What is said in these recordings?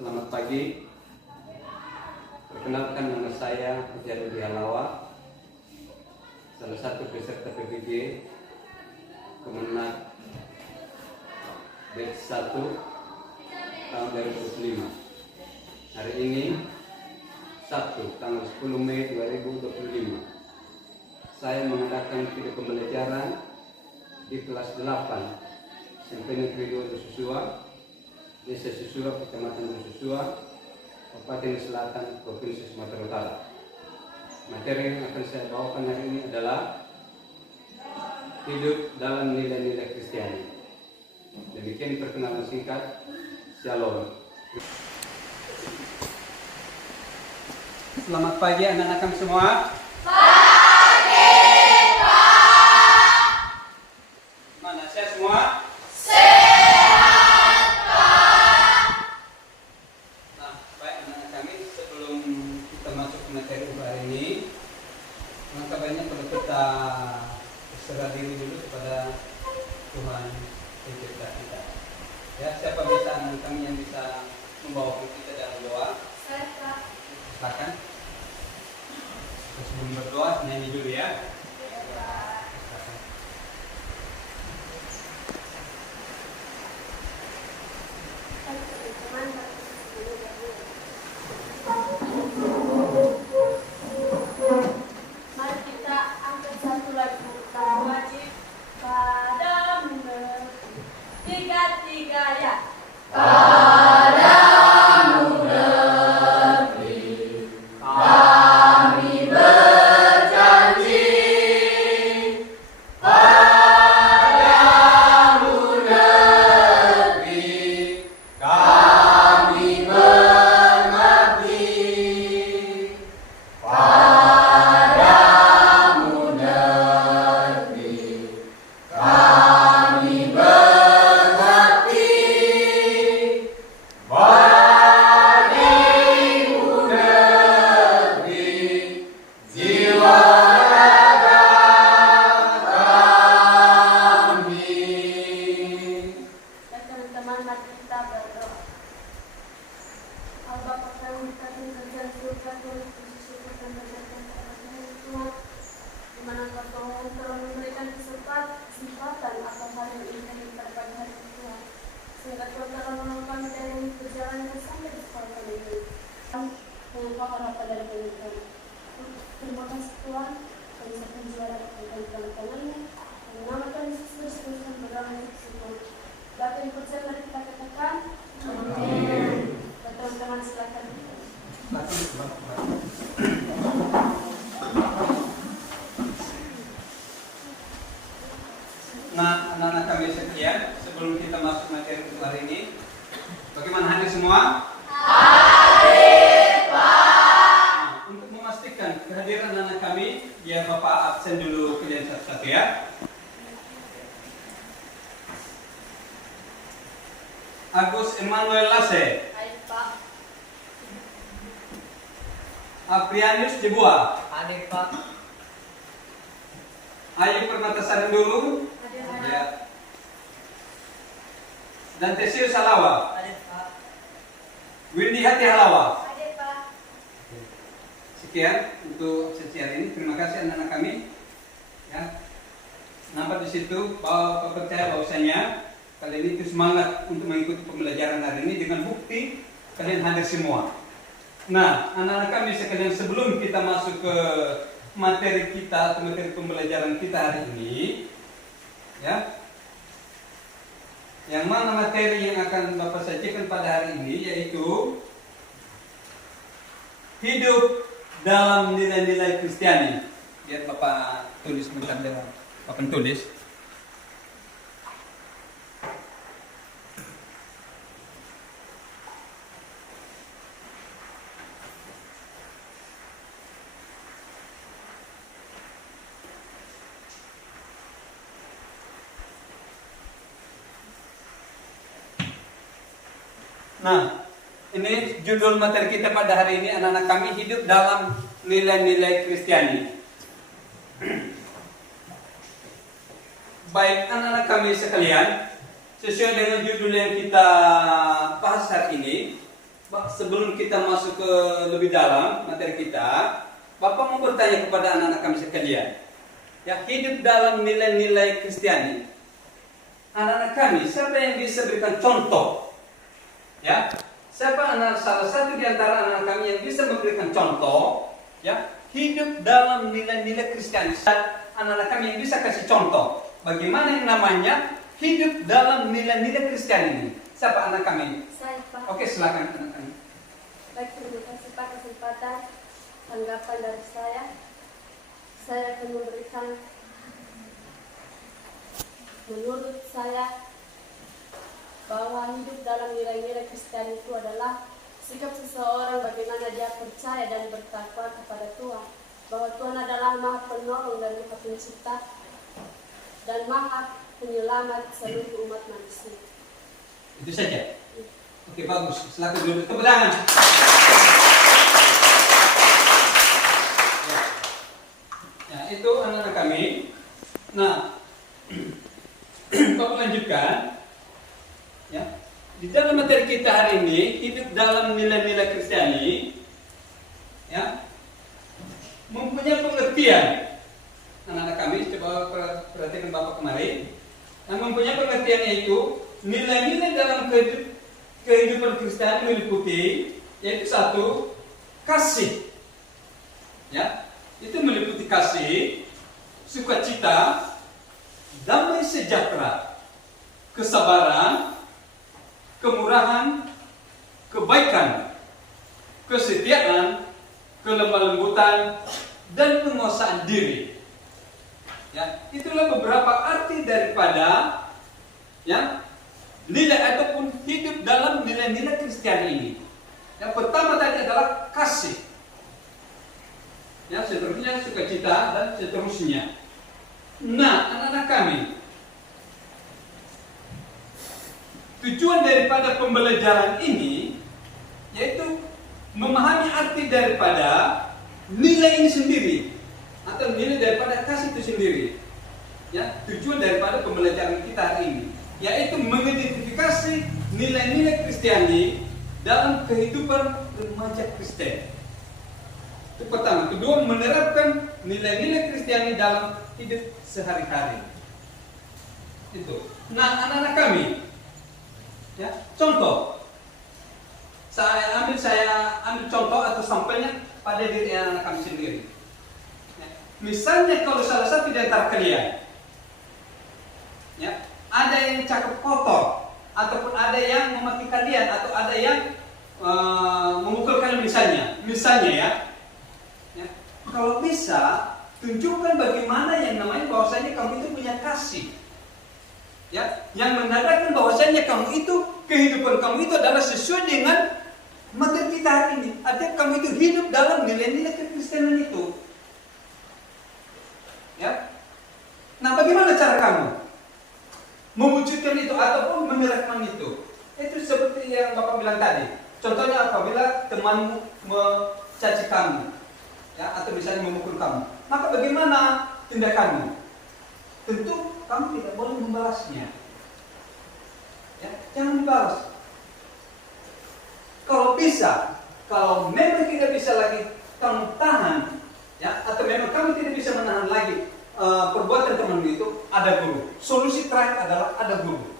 Selamat pagi. Perkenalkan, nama saya Jarod Halawa, salah satu peserta PBG Kemenag Batch 1 tahun 2025. Hari ini Sabtu tanggal 10 Mei 2025. Saya mengadakan video pembelajaran di kelas 8 SMP Negeri 2 Susua, Desa Susua, Kecamatan Susua, Kabupaten Selatan, Provinsi Sumatera Utara. Materi yang akan saya bawakan hari ini adalah hidup dalam nilai-nilai Kristiani. Demikian perkenalan singkat. Shalom. Selamat pagi anak-anak kami semua. Pagi, Pak. Mana saya semua? Sehat, Pak. Nah, baik anak-anak kami, sebelum kita masuk ke materi untuk hari ini, maka banyak kalau kita berserah diri dulu kepada Tuhan pencipta kita. Ya, siapa bisa anak kami yang bisa membawakan kita dalam doa? Saya, Pak. Silakan. Sebelum berdoa, nyanyi dulu ya. Silakan. Mari kita angkat satu lagu yang wajib padamu. Tiga ya. Padamu negeri kami berjanji. Padamu negeri kami mengabdi. Padamu negeri kami berbakti. Padamu negeri jiwa raga kami. Dan teman-teman, mari kita berdoa. Allah Bapa kami di kerjaan surga, Tuhan Yesus Kristus dan berkatan Tuhan, di mana Kau telah memberikan kesempatan atas hari ini pada pagi hari ini, Tuhan, sehingga Tuhan telah menolong kami dari perjalanan sampai di sekolah kami ini. Mengubah harapan dari kami. Terima kasih Tuhan, kami sampai juara dengan tangan-tangannya. Nama Tuhan Yesus Kristus dan berdoa syukur. Bapak yang percaya, mari kita katakan amin. Teman-teman silakan. Nah, anak-anak kami sekalian, sebelum kita masuk materi untuk hari ini, bagaimana hadir semua? Hadir, Pak. Nah, untuk memastikan kehadiran anak kami, ya Bapak absen dulu kalian satu-satu ya. Agus Emmanuel Lase, Baik, Pak. Aprianus Jebua, Hadir Pak. Ayu Permatasari dulu, Hadir, ya. Dan Tesir Salawa, Hadir Pak. Windy Hati Halawa. Hadir, Pak. Sekian untuk sesi hari ini. Terima kasih anak-anak kami. Ya, nampak di situ bahwa percaya bahwasanya kalian itu semangat untuk mengikuti pembelajaran hari ini dengan bukti kalian hadir semua. Nah, anak-anak kami sekalian, sebelum kita masuk ke materi kita atau materi pembelajaran kita hari ini, ya, yang mana materi yang akan Bapak sajikan pada hari ini yaitu hidup dalam nilai-nilai Kristiani. Biar Bapak tulis bentar dalam papan tulis. Nah, ini judul materi kita pada hari ini, anak-anak kami hidup dalam nilai-nilai Kristiani. Baik anak-anak kami sekalian, sesuai dengan judul yang kita bahas hari ini, sebelum kita masuk ke lebih dalam materi kita, Bapak mau bertanya kepada anak-anak kami sekalian. Ya, hidup dalam nilai-nilai Kristiani. Anak-anak kami, siapa yang bisa berikan contoh? Ya, salah satu di antara anak-anak kami yang bisa memberikan contoh, ya, hidup dalam nilai-nilai Kristiani. Anak-anak kami yang bisa kasih contoh bagaimana yang namanya hidup dalam nilai-nilai Kristiani ini. Siapa anak kami? Saya, Pak. Oke, silakan anak kami. Baik, terima kasih Pak kesempatan tanggapan dari saya. Saya akan memberikan, menurut saya, bahwa hidup dalam nilai-nilai Kristen itu adalah sikap seseorang bagaimana dia percaya dan bertakwa kepada Tuhan, bahwa Tuhan adalah Maha Penolong dan Maha Pencipta dan Maha Penyelamat seluruh umat manusia. Itu saja. Oke, bagus. Silakan duduk. Tepuk tangan. Ya, itu anak-anak kami. Nah, Bapak lanjutkan. Ya, di dalam materi kita hari ini, hidup dalam nilai-nilai Kristiani, ya, mempunyai pengertian. Anak-anak kami, coba perhatikan Bapak kemarin. Nah, mempunyai pengertian yaitu nilai-nilai dalam kehidupan Kristiani meliputi, yaitu satu, kasih. Ya, itu meliputi kasih, sukacita, damai sejahtera, kesabaran, kemurahan, kebaikan, kesetiaan, kelemah lembutan, dan penguasaan diri. Ya, itulah beberapa arti daripada ya nilai ataupun hidup dalam nilai-nilai Kristiani ini. Yang pertama tadi adalah kasih. Ya, seterusnya sukacita dan seterusnya. Nah, anak-anak kami, tujuan daripada pembelajaran ini yaitu memahami arti daripada nilai ini sendiri atau nilai daripada kasih itu sendiri. Ya, tujuan daripada pembelajaran kita hari ini yaitu mengidentifikasi nilai-nilai Kristiani dalam kehidupan remaja Kristen. Itu pertama. Kedua, menerapkan nilai-nilai Kristiani dalam hidup sehari-hari. Itu. Nah, anak-anak kami, ya, contoh. Saya ambil contoh atau sampelnya pada diri anak-anak kami sendiri. Ya. Misalnya kalau salah satu di antara kalian, ya, ada yang cakap kotor, ataupun ada yang memaki kalian, atau ada yang memukul kalian misalnya ya. Kalau bisa, tunjukkan bagaimana yang namanya bahwasanya kamu itu punya kasih. Ya, yang menandakan bahwasanya kamu itu, kehidupan kamu itu adalah sesuai dengan materi kita hari ini. Artinya kamu itu hidup dalam nilai-nilai kekristenan itu. Ya. Nah, bagaimana cara kamu mewujudkan itu ataupun menerapkan itu? Itu seperti yang Bapak bilang tadi. Contohnya apabila temanmu mencaci kamu, ya, atau misalnya memukul kamu, maka bagaimana tindakanmu? Tentu kamu tidak boleh membalasnya. Ya, jangan dibalas. Kalau bisa, kalau memang tidak bisa lagi kamu tahan, ya, atau memang kamu tidak bisa menahan lagi perbuatan temanmu itu, ada guru. Solusi terakhir adalah ada guru.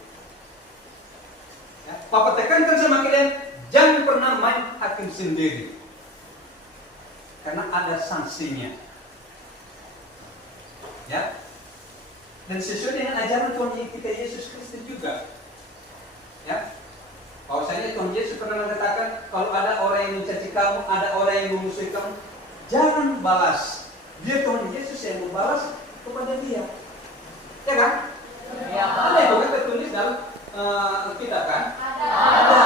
Ya, Papa tekankan sama kalian, jangan pernah main hakim sendiri. Karena ada sanksinya. Ya. Dan sesuai dengan ajaran Tuhan kita Yesus Kristus juga. Ya. Bahwasanya Tuhan Yesus pernah mengatakan, kalau ada orang yang mencaci kamu, ada orang yang memusuhi kamu, jangan balas. Dia Tuhan Yesus yang membalas kepada dia. Ya kan? Ya. Ada yang bukan tertulis dalam kita kan? Ada.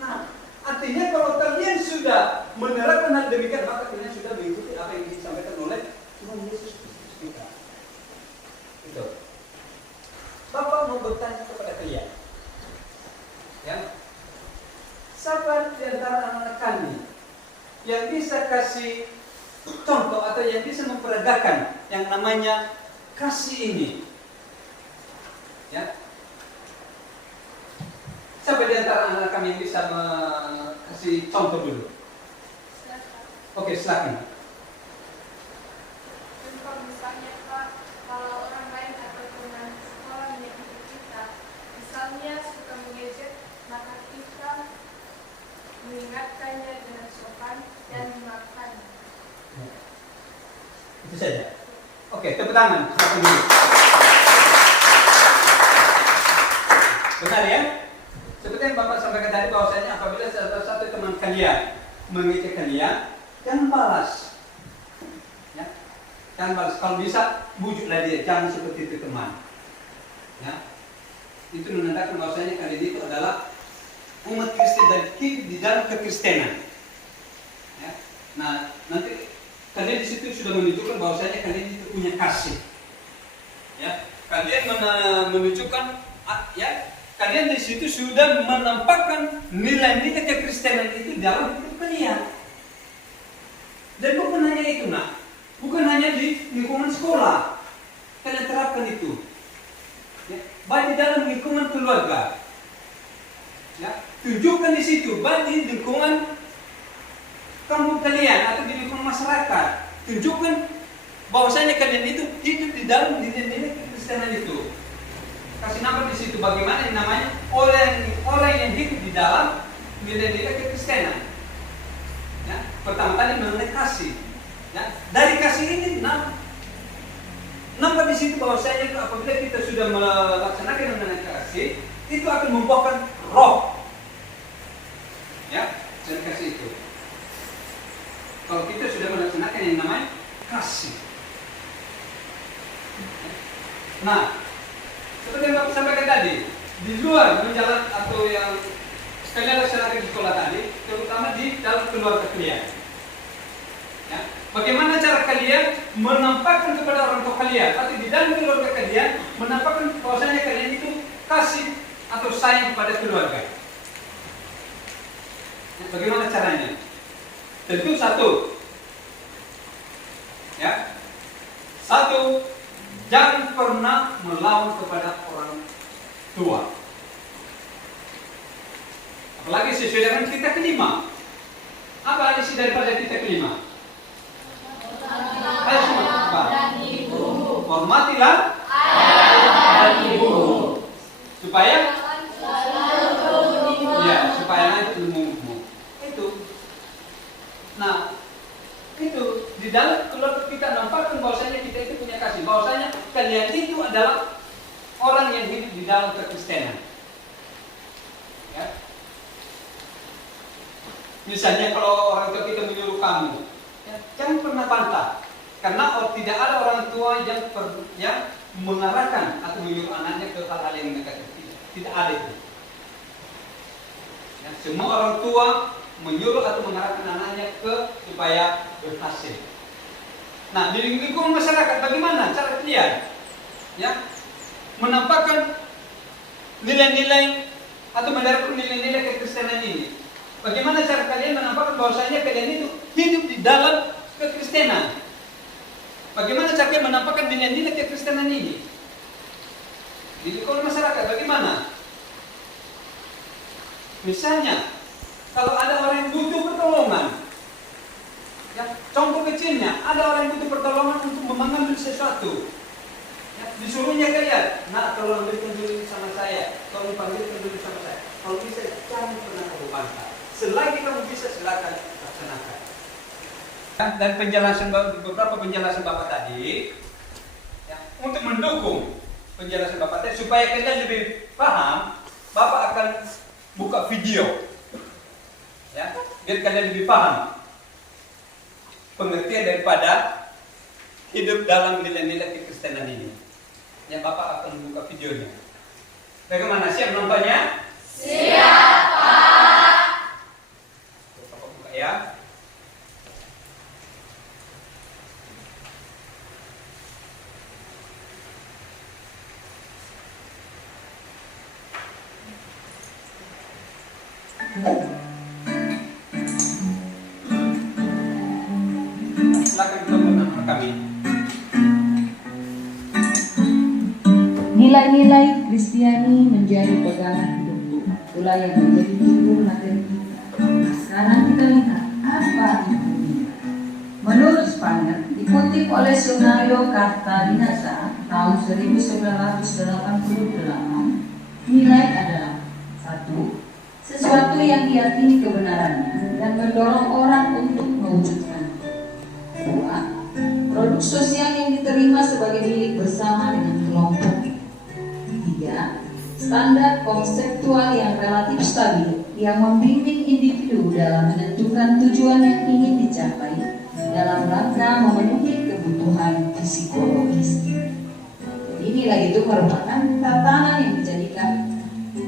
Nah, artinya kalau kalian sudah menerapkan hal demikian, maka kalian sudah mengikuti apa yang disampaikan oleh Tuhan Yesus Kristus kita. Itu. Bapak mau bertanya kepada kalian, ya, siapa di antara anak-anak kami yang bisa kasih contoh atau yang bisa memperagakan yang namanya kasih ini? Ya. Siapa di antara anak kami yang bisa kasih contoh dulu. Oke, silakan. Contoh misalnya Pak, kalau orang lain atau teman sekolah menyakiti kita, misalnya suka mengejek, maka kita mengingatkannya dengan sopan dan memaafkannya. Itu saja. Oke, tepuk tangan. Silakan dulu. Benar ya? Seperti yang Bapak sampaikan tadi bahwasanya apabila salah satu teman kalian mengejek kalian, jangan balas. Ya. Jangan balas. Kalau bisa, bujuklah dia. Jangan seperti itu teman. Ya. Itu menandakan bahwasanya kalian itu adalah umat Kristen dan hidup di dalam kekristenan. Ya. Nah, nanti kalian di situ sudah menunjukkan bahwasanya kalian itu punya kasih. Ya. Kalian menunjukkan ya. Kalian di situ sudah menampakkan nilai-nilai kekristenan itu dalam hidup kalian. Dan bukan hanya itu, nak. Bukan hanya di lingkungan sekolah. Kalian terapkan itu. Ya. Baik di dalam lingkungan keluarga. Ya. Tunjukkan di situ. Baik di lingkungan kampung kalian atau di lingkungan masyarakat. Tunjukkan bahwasanya kalian itu hidup di dalam nilai-nilai kekristenan itu. Kasih nama di situ bagaimana yang namanya orang yang hidup di dalam nilai-nilai kekristenan. Ya, pertama kali mengenai kasih. Ya, dari kasih ini nampak di situ bahwasanya apabila kita sudah melaksanakan mengenai kasih, itu akan membuahkan roh. Ya, dari kasih itu. Kalau kita sudah melaksanakan yang namanya kasih. Nah, seperti yang Bapak sampaikan tadi, di luar menjalan atau yang kalian laksanakan di sekolah tadi, terutama di dalam keluarga kalian. Ya. Bagaimana cara kalian menampakkan kepada orang tua kalian atau di dalam keluarga kalian menampakkan bahwasanya kalian itu kasih atau sayang kepada keluarga. Ya, bagaimana caranya? Tentu satu, ya, jangan pernah melawan kepada orang tua. Apalagi sesuai dengan kitab kelima. Apa isi daripada kitab kelima? Ayo semua. Hormatilah ayah dan ibumu. Supaya supaya nanti ilmumu. Itu. Nah, itu di dalam keluarga kita nampakkan bahwasanya kita itu punya kasih, bahwasanya kalian itu adalah orang yang hidup di dalam kekristenan. Ya. Misalnya kalau orang tua kita menyuruh kamu, ya, jangan pernah bantah, karena tidak ada orang tua yang mengarahkan atau menyuruh anaknya ke hal-hal yang negatif. Tidak ada itu. Ya, semua orang tua menyuruh atau mengarahkan anaknya supaya berhasil. Nah, di lingkungan masyarakat bagaimana cara kalian? Ya, menampakkan nilai-nilai atau menerapkan nilai-nilai kekristenan ini. Bagaimana cara kalian menampakkan bahwasanya kalian itu hidup di dalam kekristenan? Bagaimana cara kalian menampakkan nilai-nilai kekristenan ini? Di lingkungan masyarakat bagaimana? Misalnya, kalau ada orang yang butuh pertolongan, ya, contoh kecilnya, ada orang yang butuh pertolongan untuk mengambil sesuatu, ya, disuruhnya kalian, nah tolong berikan dulu sama saya, tolong panggilkan dulu sama saya. Kalau bisa, jangan pernah kamu bantah. Selagi kamu bisa, silakan laksanakan. Ya, dan beberapa penjelasan Bapak tadi, ya, untuk mendukung penjelasan Bapak tadi, supaya kalian lebih paham, Bapak akan buka video. Ya, biar kalian lebih paham pengertian daripada hidup dalam nilai-nilai kekristenan ini. Ya, Bapak akan buka videonya. Bagaimana, siap nontonnya? Siap, Pak. Bapak buka ya. Silakan teman-teman kami. Nilai-nilai Kristiani menjadi pegangan hidupku. Itulah yang menjadi judul materi kita. Carta Dinasa tahun 1988, nilai adalah: 1. Sesuatu yang diyakini kebenarannya dan mendorong orang untuk mewujudkannya. 2. Produk sosial yang diterima sebagai milik bersama dengan kelompok. 3. Standar konseptual yang relatif stabil yang membimbing individu dalam menentukan tujuan yang ingin dicapai dalam rangka memenuhi kebutuhan psikologis. Jadi nilai itu merupakan tatanan yang dijadikan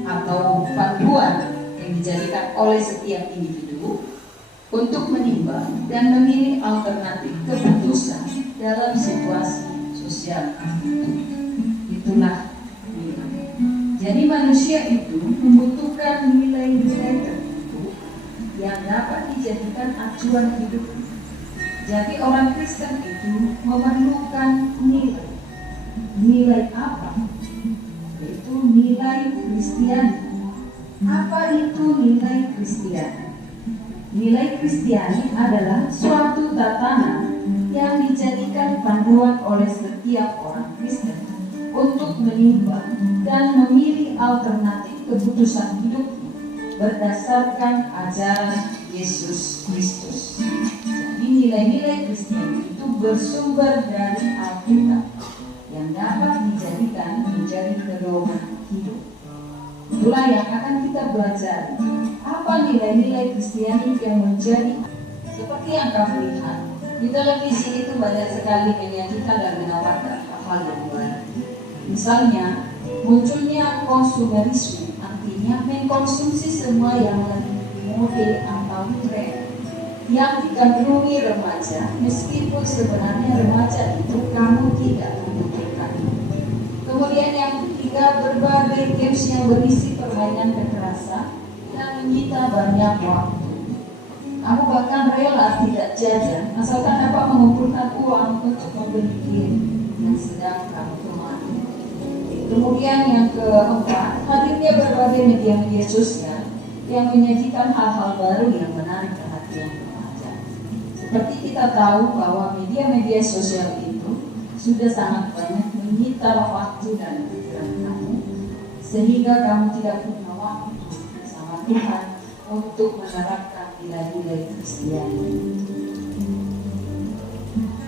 atau panduan yang dijadikan oleh setiap individu untuk menimbang dan memilih alternatif keputusan dalam situasi sosial tertentu. Itulah nilai. Jadi manusia itu membutuhkan nilai-nilai tertentu yang dapat dijadikan acuan hidup. Jadi orang Kristen itu memerlukan nilai. Nilai apa? Yaitu nilai Kristiani. Apa itu nilai Kristiani? Nilai Kristiani adalah suatu tatanan yang dijadikan panduan oleh setiap orang Kristen untuk menimbang dan memilih alternatif keputusan hidup berdasarkan ajaran Yesus Kristus. Jadi nilai-nilai Kristiani itu bersumber dari Alkitab yang dapat dijadikan menjadi pedoman hidup. Itulah yang akan kita belajar. Apa nilai-nilai Kristiani yang menjadi seperti yang kamu lihat di televisi itu banyak sekali menyajikan dan menawarkan hal yang baru. Misalnya munculnya konsumerisme, artinya mengkonsumsi semua yang lagi mode atau tren yang digandrungi remaja, meskipun sebenarnya remaja itu kamu tidak membutuhkan. Kemudian yang ketiga, berbagai games yang berisi permainan kekerasan yang menyita banyak waktu. Kamu bahkan rela tidak jajan asalkan dapat mengumpulkan uang untuk membeli game yang sedang kamu gemari. Kemudian yang keempat, hadirnya berbagai media-media sosial yang menyajikan hal-hal baru yang menarik perhatian remaja. Seperti kita tahu bahwa media-media sosial itu sudah sangat banyak menyita waktu dan pikiran kamu, sehingga kamu tidak punya waktu bersama Tuhan untuk menerapkan nilai-nilai Kristiani.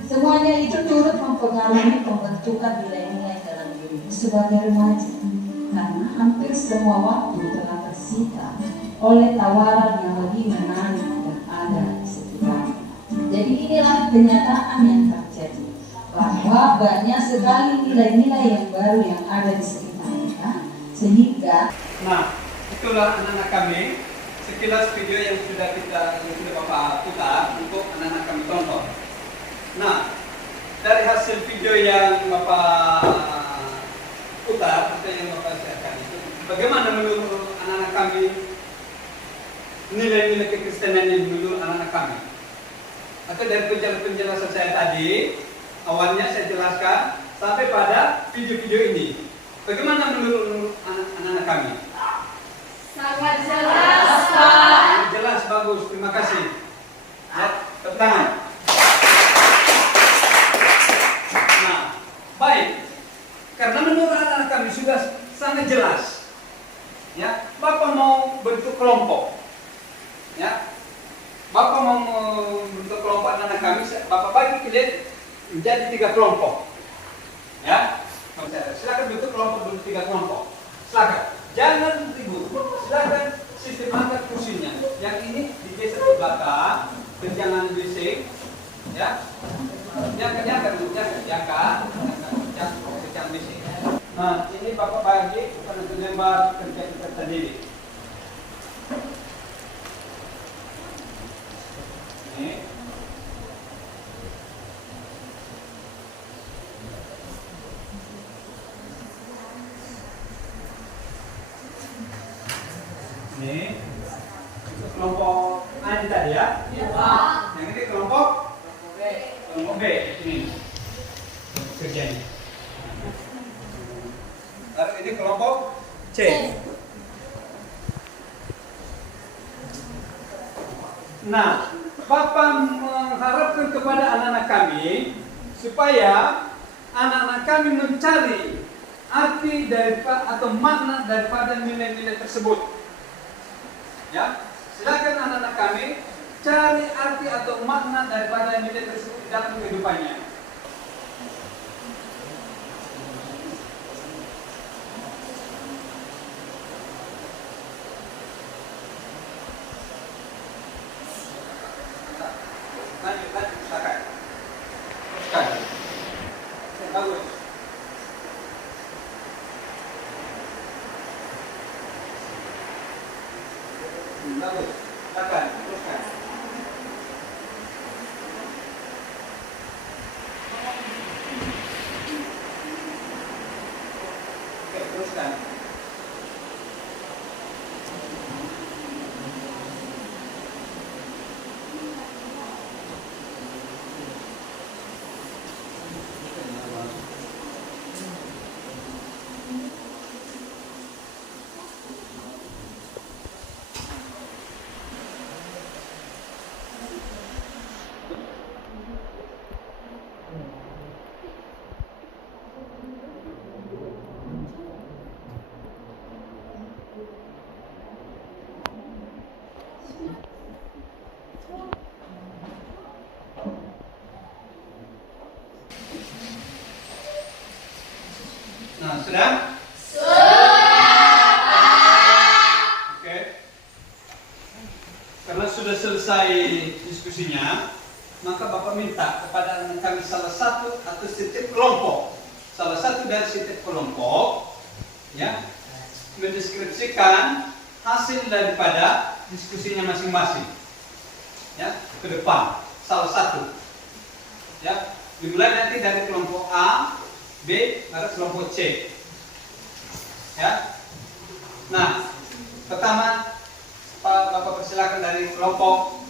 Semuanya itu turut mempengaruhi pembentukan nilai-nilai dalam dirimu sebagai remaja, karena hampir semua waktu telah tersita oleh tawaran yang lebih menarik dan ada di sekitar. Jadi inilah kenyataan yang terjadi, bahwa banyak sekali nilai-nilai yang baru yang ada di sekitar kita, sehingga itulah anak-anak kami sekilas video yang sudah Bapak putar untuk anak-anak kami tonton. Dari hasil video yang Bapak putar atau yang Bapak siarkan itu, bagaimana menurut anak-anak kami nilai-nilai kekristenan yang menurut anak-anak kami? Atau dari penjelasan saya tadi, awalnya saya jelaskan sampai pada video-video ini, bagaimana menurut anak-anak kami? Sangat jelas, Pak. Jelas, bagus, terima kasih. Ya, tepuk tangan. Baik, karena menurut anak-anak kami sudah sangat jelas. Ya, Bapak mau bentuk kelompok. Ya, Bapak mau bentuk kelompok anak-anak kami, Bapak bagi kalian menjadi 3 kelompok. Ya, silakan bentuk kelompok 3 kelompok. Silakan, jangan ribut. Silakan sistem angkat kursinya. Yang ini digeser ke belakang, dan jangan bising. Ya, jangan bising. Ini Bapak bagi karena lembar kerja kita sendiri. Ini. Ini kelompok A ini tadi ya? Iya, Pak. Yang ini kelompok B. Kelompok B ini kerjanya. Lalu ini kelompok C. Bapak mengharapkan kepada anak-anak kami supaya anak-anak kami mencari arti daripada atau makna daripada nilai-nilai tersebut. Ya, silakan anak-anak kami cari arti atau makna daripada nilai tersebut di dalam kehidupannya. Lanjut, silakan. Teruskan. Bagus. Bagus. Silakan. Teruskan. Oke, teruskan. Nah, sudah? Oke. Karena sudah selesai diskusinya, maka Bapak minta kepada anak kami salah satu atau setiap kelompok, salah satu dari setiap kelompok, ya, mendeskripsikan hasil daripada diskusinya masing-masing, ya, ke depan, salah satu, ya, dimulai nanti dari kelompok A, B, baru kelompok C, ya. Nah, pertama Bapak persilakan dari kelompok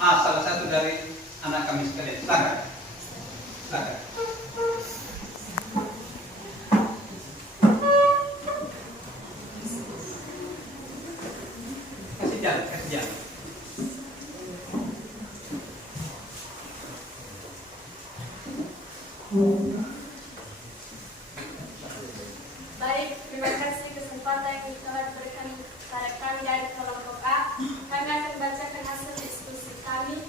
A, salah satu dari anak kami sekalian. Silakan. Silakan. Kasih jalan. Baik, terima kasih kesempatan yang telah diberikan kepada kami dari kelompok A. Kami akan bacakan hasil diskusi kami,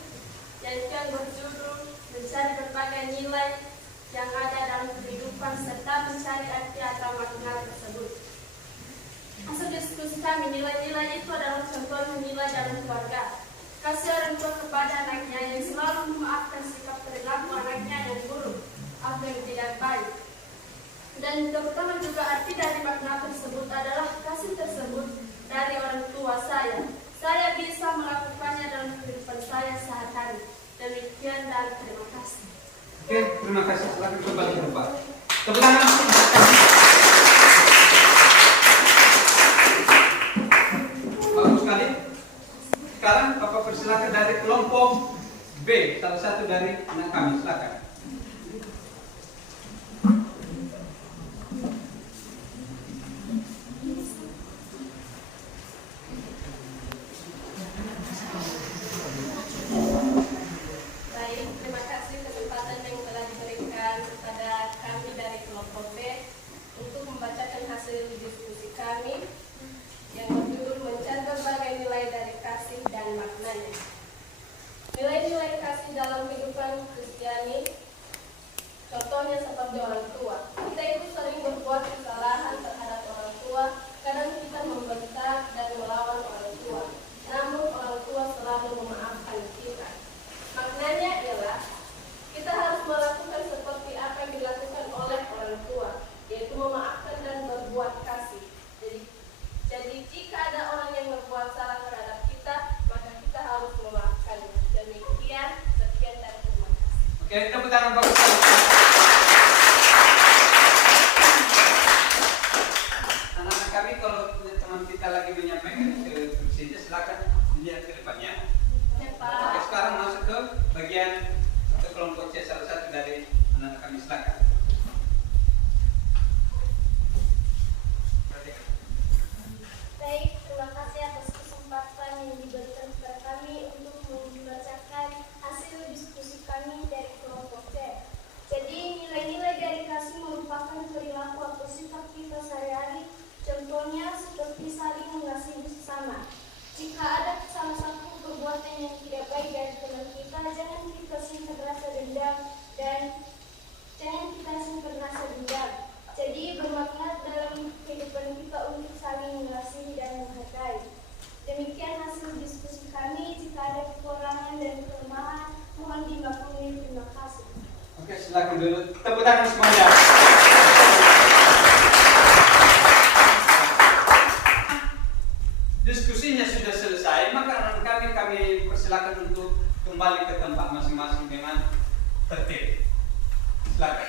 yaitu yang berjudul mencari berbagai nilai yang ada dalam kehidupan serta mencari arti atau makna tersebut. Hasil diskusi kami, nilai-nilai itu adalah contoh nilai dalam keluarga. Kasih orang tua kepada anaknya yang selalu memaafkan sikap perilaku anaknya yang buruk atau yang tidak baik. Dan terutama juga arti dari makna tersebut adalah kasih tersebut dari orang tua saya. Saya bisa melakukannya dalam kehidupan saya sehari-hari. Demikian dan terima kasih. Oke, terima kasih. Silakan kembali ke Bapak. Tepuk tangan. Bagus sekali. Sekarang Bapak persilakan dari kelompok B, salah satu dari anak kami. Silakan. Nilai-nilai kasih dalam kehidupan Kristiani, contohnya seperti orang tua. Kita itu sering berbuat kesalahan terhadap orang tua, kadang kita membentak dan melawan orang tua. Namun orang tua selalu memaafkan kita. Maknanya ialah kita harus melakukan seperti apa yang dilakukan oleh orang tua, yaitu memaafkan dan berbuat kasih. Jadi jika ada orang yang berbuat salah terhadap kita, maka kita harus memaafkan. Demikian, sekian dan terima kasih. Oke, tepuk tangan bagus. Anak-anak kami, kalau teman kita lagi menyampaikan ke kursinya, silakan dilihat ke depannya. Ya, Pak. Oke, sekarang masuk ke bagian atau kelompok C, salah satu dari anak-anak kami. Silakan. Baik, terima kasih atas kesempatan yang diberikan kepada kami untuk membacakan hasil diskusi kami dari kelompok C. Jadi nilai-nilai bersama. Jika ada salah satu perbuatan yang tidak baik dari teman kita, jangan kita simpan rasa dendam dan jangan kita simpan rasa dendam. Jadi bermanfaat dalam kehidupan kita untuk saling mengasihi dan menghargai. Demikian hasil diskusi kami. Jika ada kekurangan dan kelemahan, mohon dimaklumi. Terima kasih. Oke, silakan dulu. Tepuk tangan semuanya. Diskusinya sudah selesai, maka kami persilakan untuk kembali ke tempat masing-masing dengan tertib. Silakan.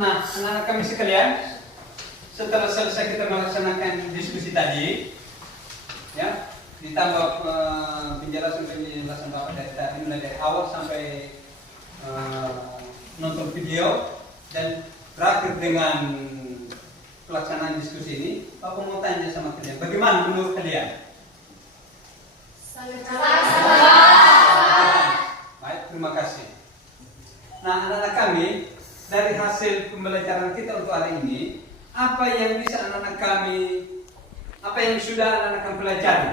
Nah, anak-anak kami sekalian, setelah selesai kita melaksanakan diskusi tadi, ya, ditambah penjelasan Bapak dari tadi, mulai dari awal sampai nonton video dan terakhir dengan pelaksanaan diskusi ini, Bapak mau tanya sama kalian, bagaimana menurut kalian? Sangat Baik, terima kasih. Nah, anak-anak kami, dari hasil pembelajaran kita untuk hari ini, apa yang bisa anak-anak kami, apa yang sudah anak-anak kami pelajari?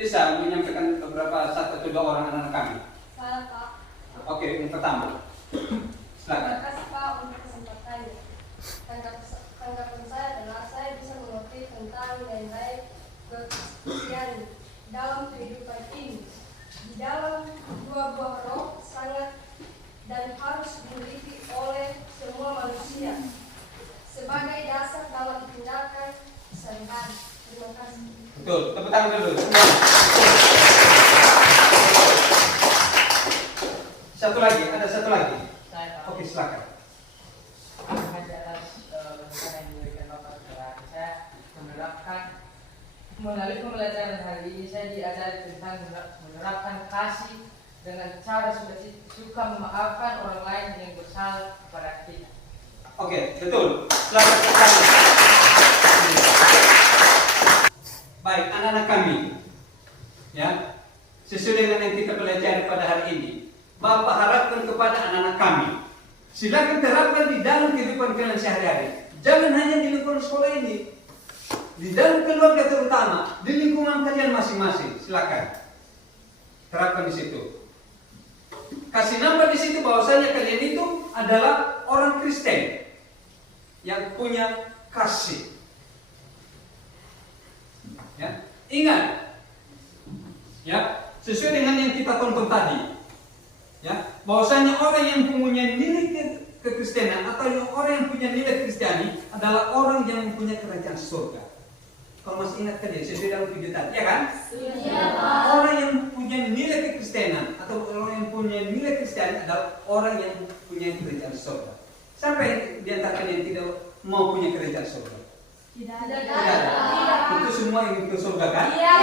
Bisa menyampaikan beberapa satu atau dua orang anak-anak kami? Saya, Pak. Oke, yang pertama. Silakan. Terima kasih, Pak, untuk kesempatannya. Tanggapan saya adalah saya bisa mengerti tentang nilai Kristiani dalam kehidupan ini. Di dalam dua buah roh sangat dan harus dimiliki oleh semua manusia sebagai dasar dalam tindakan sehari-hari. Terima kasih. Betul, tepuk tangan dulu. Satu lagi, ada satu lagi. Oke, silakan. Yang diberikan Bapak kepada saya menerapkan melalui pembelajaran hari ini saya diajari tentang menerapkan kasih dengan cara suka memaafkan orang lain yang bersalah kepada kita. Oke, betul. Selamat datang. Baik, anak-anak kami, ya, sesuai dengan yang kita pelajari pada hari ini, Bapak harapkan kepada anak-anak kami, silakan terapkan di dalam kehidupan kalian sehari-hari. Jangan hanya di lingkungan sekolah ini, di dalam keluarga terutama, di lingkungan kalian masing-masing. Silakan terapkan di situ. Kasih nama di situ bahwasanya kalian itu adalah orang Kristen yang punya kasih. Ya, ingat, ya, sesuai dengan yang kita tonton tadi, ya, bahwasanya orang yang mempunyai nilai kekristenan atau orang yang punya nilai Kristiani adalah orang yang mempunyai kerajaan surga. Kalau masih ingat tadi, sesuai dalam video tadi, ya kan? Iya, Pak. Orang yang punya nilai kekristenan atau orang yang punya nilai Kristiani adalah orang yang punya kerajaan surga. Sampai di antara kalian tidak mau punya kerajaan surga? Tidak ada. Itu semua ingin ke surga kan? Iya.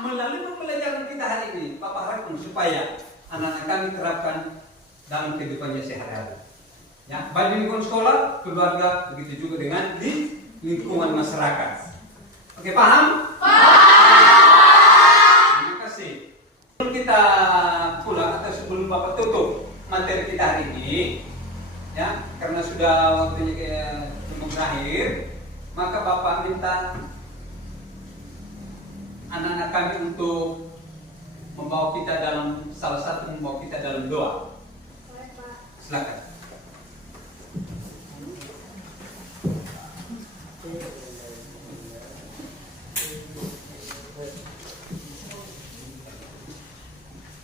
Melalui pembelajaran kita hari ini, Bapak harapkan supaya anak-anak kami terapkan dalam kehidupannya sehari-hari. Ya, baik di lingkungan sekolah, keluarga, begitu juga dengan di lingkungan masyarakat. Oke, paham? Terima kasih. Sebelum kita pulang atau sebelum Bapak tutup materi kita hari ini, ya, karena sudah waktunya berakhir, maka Bapak minta anak-anak kami untuk membawa kita dalam salah satu membawa kita dalam doa. Silakan.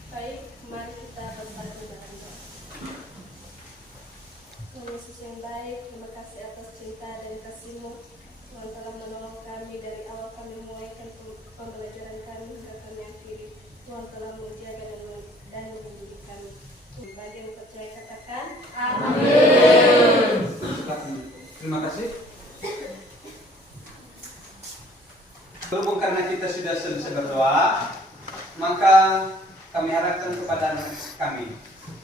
Baik, mari kita bersatu dalam doa. Tuhan Yesus yang baik, terima kasih atas cinta dan kasih-Mu. Tuhan telah menolong kami dari awal kami memulaikan pembelajaran kami hingga kami akhiri. Tuhan telah menjaga dan mendidik kami. Bagi yang percaya katakan, amin. Terima kasih. Berhubung karena kita sudah selesai berdoa, maka kami harapkan kepada anak kami,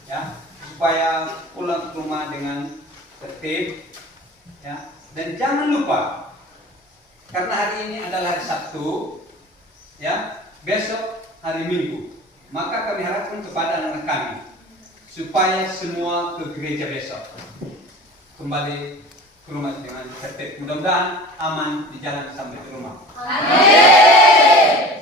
ya, supaya pulang ke rumah dengan tertib, ya, dan jangan lupa karena hari ini adalah hari Sabtu, ya, besok hari Minggu, maka kami harapkan kepada anak kami supaya semua ke gereja besok, kembali ke ke rumah dengan tertib. Mudah-mudahan aman di jalan sampai ke rumah. Amin.